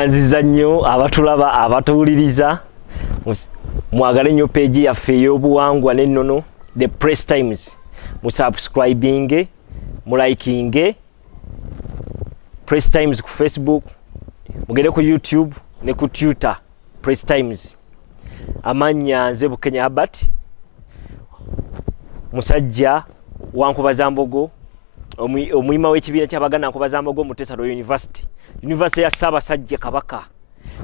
Kyanziza nnyo abatulaba abatuwuliriza mwagale nnyo page yaffe ey'obuwangwa n'ennono The Press Times mu subscribing mu liking Press Times ku Facebook mugende ku YouTube ne ku Twitter Press Times amanya nze Bukenya Albert musajja wankubaza mbogo omuyima w'ekibiina ky'Abaganda nkubaza mbogo mu Tesaro University ya Ssaabasajja Kabaka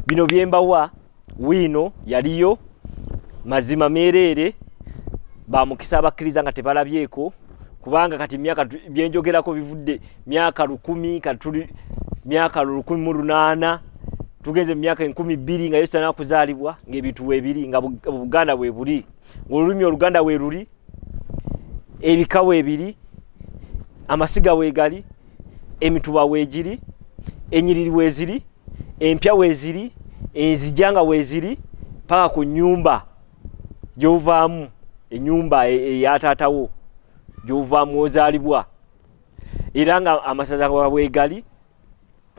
bino byembawa wino yaliyo mazima merere bamukisa abakkiriza nga tebalabyeko kubanga kati myaka byenjogerako bivudde myaka 10 katuli myaka 18 tugeze myaka 12 nga Yesu anakuzaalibwa ng'ebintu webiri nga Buganda bwe buli ng'olulimi Oluganda we luli ebika webiri amasiga wegali emituba wegiri enyiriri weziri empya weziri enzijanga weziri paka ku nyumba gyovaamu enyumba eyatatawo gyovaamu ozaalibwa era nga amasaza wegali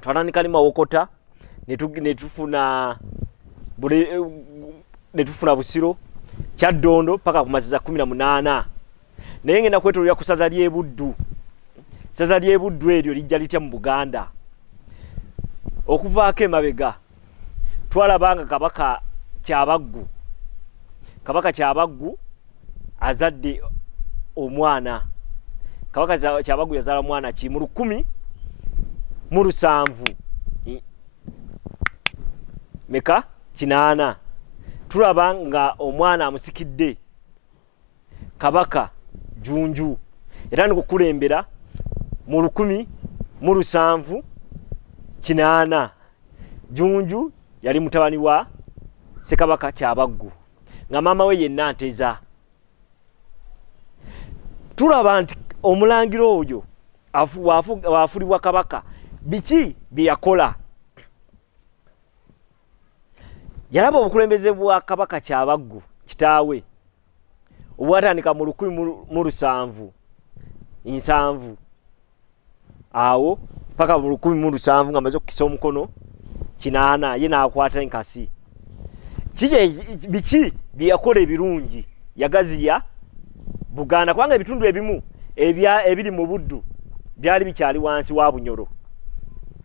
twananika ni mawokota netufuna Busiro Kyaddondo paka ku masaza 18 naye ngenda kwetolera ku saza ly'Ebuddu saza ly'Ebuddu eryo lijja litya mu Buganda okuvaako emabega twalabanga Kabaka Kyabaggu azadde omwana Kabaka Kyabaggu yazaala mwana ki mu 10 meka 8 tulabanga omwana amusikidde Kabaka Junju era nikukulembera mu 10 Junju yali mutabani wa Ssekabaka Kyabaggu nga mama we yenna Nteza tulaba nti omulangiro oyo wafulibwa Kabaka biki byakola yalaba obukulembeze bwa Kabaka Kyabaggu kitaawe obwatandika mu 17 awo paka mu 17 nga maze okukisa omukono 8 ye n'akwata enkasi biki byakola ebirungi yagaziya Buganda kubanga ebitundu ebimu ebiri mu Buddu byali bikyali wansi wa Bunyoro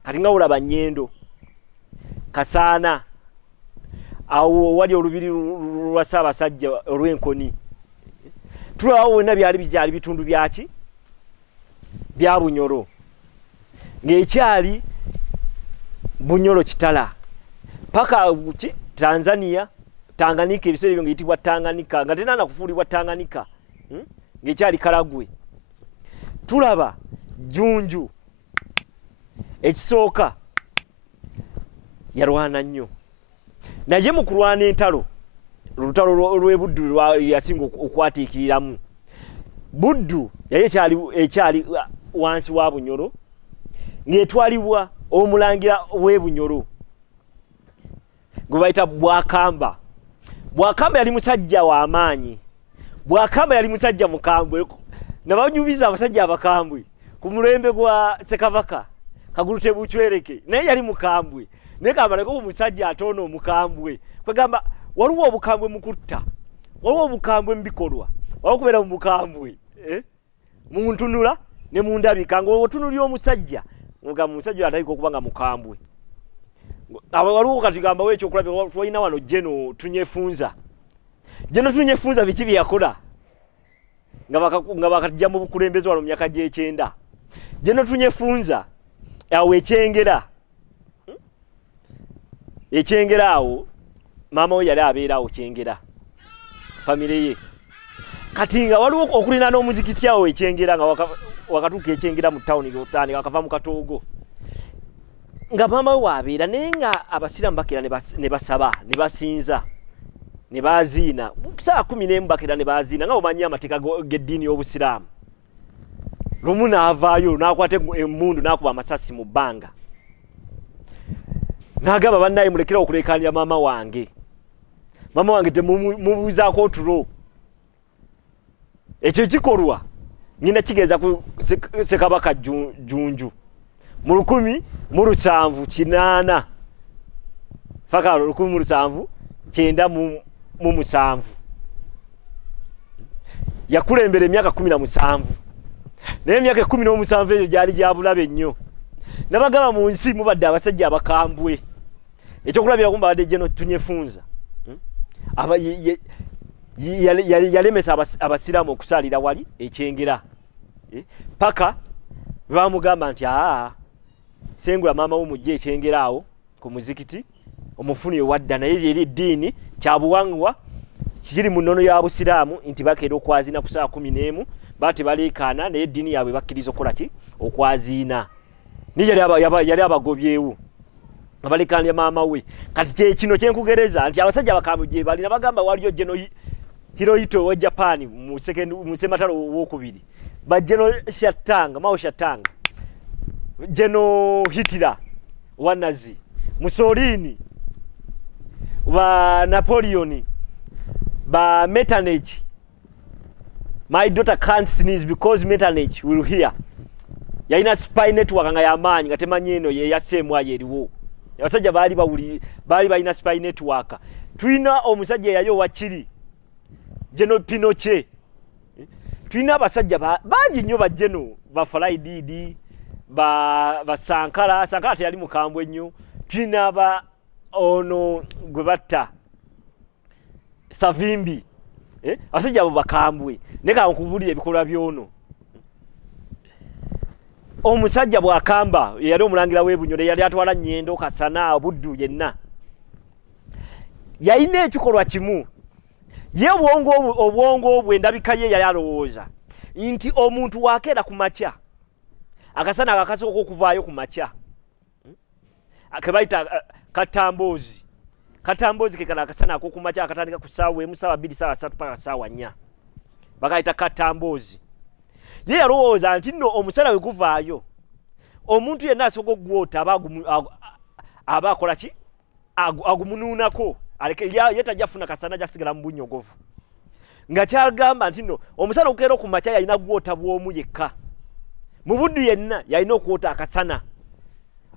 kati nga olaba Nnyendo Kasaana awo wali olubiri lwa Ssaabasajja olw'Enkoni tulaba wonna byali bikyali bitundu byaki bya Bunyoro ng'ekyali Bunyoro kitala paka Tanzania Tanganyika ebiseera ebyo ngiyitibwa Tanganyika nga tenana kufuulibwa Tanganyika ng'ekyali Karagwe tulaba Junju ekisooka yalwana nnyo naye mu kulwana entalo olutalo lw'Ebuddu yasinga okwatiikiriramu Buddu yaye ekyali wansi wa Bunyoro ng'etwalibwa omulangira w'e Bunyoro gwe bayita Bwakamba yali musajja w'amaanyi Bwakamba yali musajja mukambwe nabanyubiza abasajja abakambwe ku mulembe gwa Ssekabaka Kagurute Buchwereke naye yali mukambwe naye kabaleko omusajja atono omukambwe kwegamba waliwo obukambwe mukutta waliwo obukambwe mbikolwa waliwo kubeera mu bukambwe muntunula ne mundabika ng'otunuli omusajja nga musajja atayiko kubanga mukambwe waliwo katigamba wekyo okulabya tulina wano Jeno Tunyefunza biki byakola nga bakajja mu bukulembeze wano mu myaka gy'ekyenda Jeno Tunyefunza awo ekyengera awo maama we yali abeera awo Kyengera famire ye kati nga waliwo okulina n'omuzikiti awo ekyengera nga wakatuuka ekyengera mu tawuni lwotani wakava mu Katoogo nga maama we wabeera naye nga abasiraamu bakira ne basaba ne basinza ne baziina saa 11 bakira ne baziina nga omanyi amateeka g'eddiini y'Obusiraamu lumu n'avaayo n'akwata emmundu n'akuba amasasi mu bbanga n'agamba bannaye mulekera okuleekaanira maama wange temumubuuzaako otulo ekyo kikolwa ngina kigeza ku Ssekabaka Junju mu 17 8 faka 1797 yakulembera emyaka 17 naye emyaka 17 eyo gyali gyabulabe nnyo nabagaba mu nsi mubadde abasajja abakambwe ekyokulabira kumbadde General Tunyefunza yalemesa abasiraamu okusalira wali ekyengera paka bamugamba nti sengula maama wo mujje ekyengera awo ku muzikiti omufuni wadda naye eri eddiini kyabuwangwa kiri mu nnono ya busiraamu nti bakeera okwazina ku saa 11 bati baleekaana naye eddiini yaabwe bakkiriza okukola ki okwazina niye yali abagobyewo abalekaanya maama we kati kino kyenkugereza nti abasajja bakambwe gye balina bagamba waliyo General Hirohito wa Japan mu sematalo wokubiri ba General Mao Shatanga General Hitler wa Nazi Mussolini wa Napoleon ba Metternich. My daughter can't sneeze because Metternich will hear. Yaina spy network nga yamanyi nga temanyi eno ye yasemwa yeriwo. Abasajja bali balina spy network. Twina omusajja yayo wakiri General Pinochet. Twina abasajja bangi nnyo ba General ba Falaididi ba Sankara teyali mukambwe nnyo. Twina ba ono gwe batta Savimbi abasajja abo bakambwe neka nkubulira ebikolwa byono. Omusajja bwakamba yali omulangira w'Ebunyole yali atwala Nnyendo Kasana Buddu yenna yayina ekikolwa kimu ye obwongo obwe endabika ye yali alowooza nti omuntu wakeera ku makya akasana akakasooka okuvaayo ku makya kebayita katambozi kekana akasana ako ku makya akatandika ku ssaawa 1 ssaawa 2 ssaawa 3 paka ssaawa 4 bakayita katambozi. Ye yalowooza nti nno omusana we guvaayo omuntu yenna asobola ogwota aba akola ki agumunuunako ye tajjafuna kasana jasigala mu bunnyogovu nga kyagamba nti nno omusana okukeera ku makya yalina gwota bw'omu yekka mu Buddu yenna yalina okwota akasana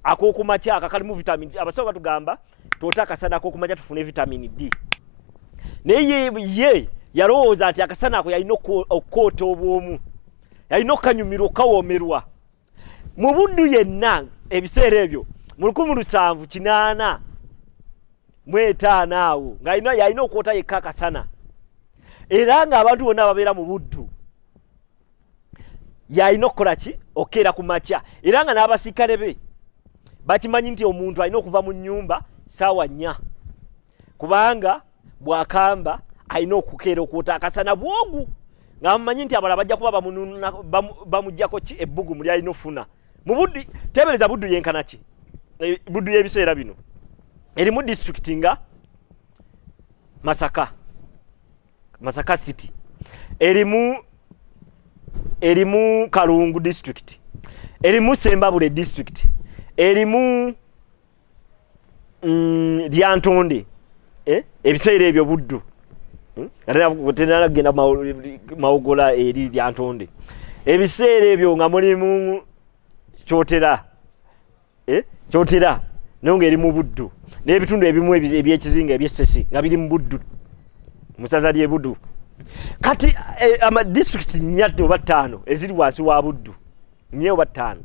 ak'okumakya akakalimu vitamin D. Abasawo batugamba twota akasana ak'okumakya tufune vitamin D naye ye yalowooza nti akasana ako yalina okukoota obw'omu yalina okukanyumirwa okukawoomerwa mu Buddu yenna ebiseera ebyo mu 1785 awo nga yalina okwota yekka akasana era nga abantu bonna ababeera mu Buddu yalina okukola ki okukeera ku makya era nga n'abasirikale be bakimanyi nti omuntu alina okuva mu nnyumba ssaawa 4 kubanga bwakamba alina okukeera okwota akasana bwogu nga bamanyi nti abalala bajja kuba bamuggyako ki ebbugu muli alina ofuna mu Buddu. Tebereza Buddu yenkana ki Buddu y'ebiseera bino erimu district nga Masaka City, erimu Kalungu district, erimu Sembabule district, erimu Lyantonde ebiseera ebyo Buddu tenala genda mawogola eri Lyantonde ebiseera ebyo nga mulimu Kyotera nonga eri mu Buddu n'ebitundu ebimu ebyekizinga eby'Essesi nga biri mu Buddu musaza lye Buddu. Kati ama district 4 oba 5 eziri wansi wa Buddu 4 oba 5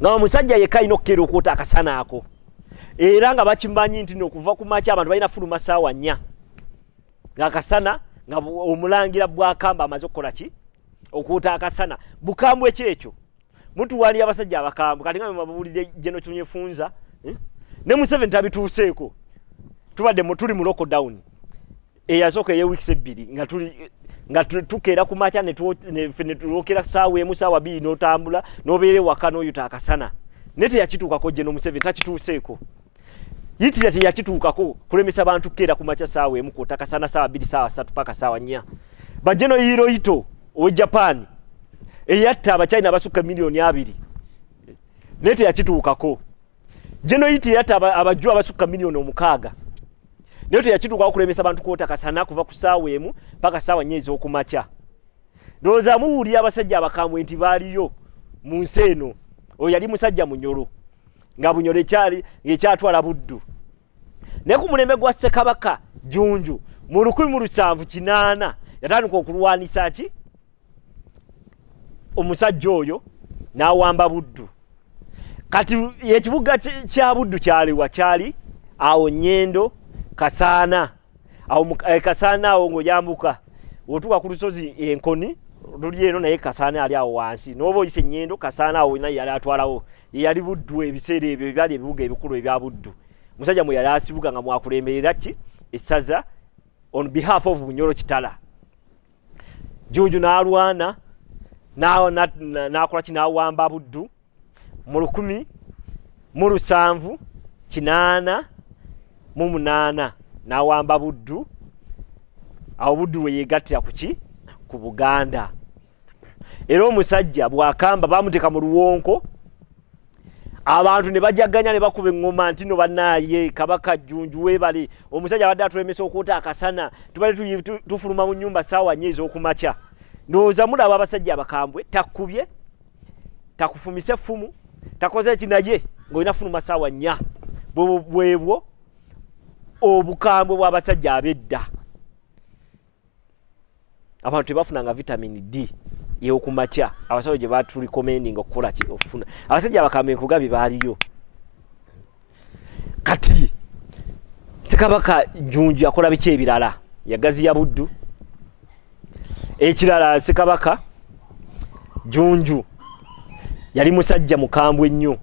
nga omusajja yekka alina okukeera okwota akasana ako era nga bakimanyi nti okuva ku makya abantu balina fuluma ssaawa 4 nga akasana nga omulangira bwakamba amaze okukola ki okwota akasana bukambwe kyekyo mutuwali abasajja abakambwe kati nga mabulire General Tunyefunza ne mu 7 tabituuseeko tubadde tuli mu lockdown eyasooka ye weeks 2 nga tukeera ku makya ne tulokera ssaawa 1 ssaawa 2 n'otambula n'obeere waka n'oyuta akasana ne teyakituukako General Museveni takituuseeko yitira teyakituukako kulemesa abantu kukeera ku makya ssaawa 1 kwota akasana ssaawa 2 ssaawa 3 paka ssaawa 4 ba General Hirohito owa Japan eyatta abachina abasukka milioni 2 ne teyakituukako General Hitler yatta abajju abasukka milioni 6 ne teyakituukako kulemesa abantu kwota akasana kuva ku ssaawa 1 paka ssaawa 4 ez'okumakya. Ndowooza muwulira abasajja abakambwe nti baaliyo mu nsi eno oyo yali musajja Munyoro nga Bunyoro ekyatwala Buddu ne ku mulembe gwa Ssekabaka Jjunju mu 1708 yatandika okulwanisa ki omusajja oyo n'awamba Buddu. Kati ekibuga kya Buddu kyaliwa kyali awo Nyendo Kasaana awo Kasaana awo ng'oyambuka otuuka ku lusozi Enkoni luli eno naye Kasaana ali awo wansi n'oba oyise Nyendo Kasaana awo naye yali atwalawo yali Buddu ebiseera ebyo byali ebibuga ebikulu ebya Buddu. Musajja mwe yali asibuga nga mwakulemberera ki essaza on behalf of Bunyoro Kitala. Jjunju n'alwana n'akola ki n'awamba Buddu mu 1788 n'awamba Buddu. Awo Buddu we yeegattira ku ki ku Buganda. Era omusajja bw'akamba bamuteeka mu luwonko abantu ne bajaganya ne bakuba engoma nti no bannaaye Kabaka Jjunju weebale. Omusajja abadde atulemesa okuuta akasana tubale tufuluma mu nnyumba ssaawa 4 ez'okumakya. Ndowooza mulaba abasajja abakambwe takkubye takufumise effumu takoze ekinaye ng'olina fuluma ssaawa 4 bwebwo obukambwe bw'abasajja ab'edda. Abantu tebafunanga vitamin D y'okumakya abasajja gye batulikommendinga okukola ki okufuna. Abasajja abakambwe enkugabi baaliyo. Kati Ssekabaka Jjunju yakola biki ebirala? Yagaziya Buddu. Ekirala Ssekabaka Jjunju yali musajja mukambwe nnyo.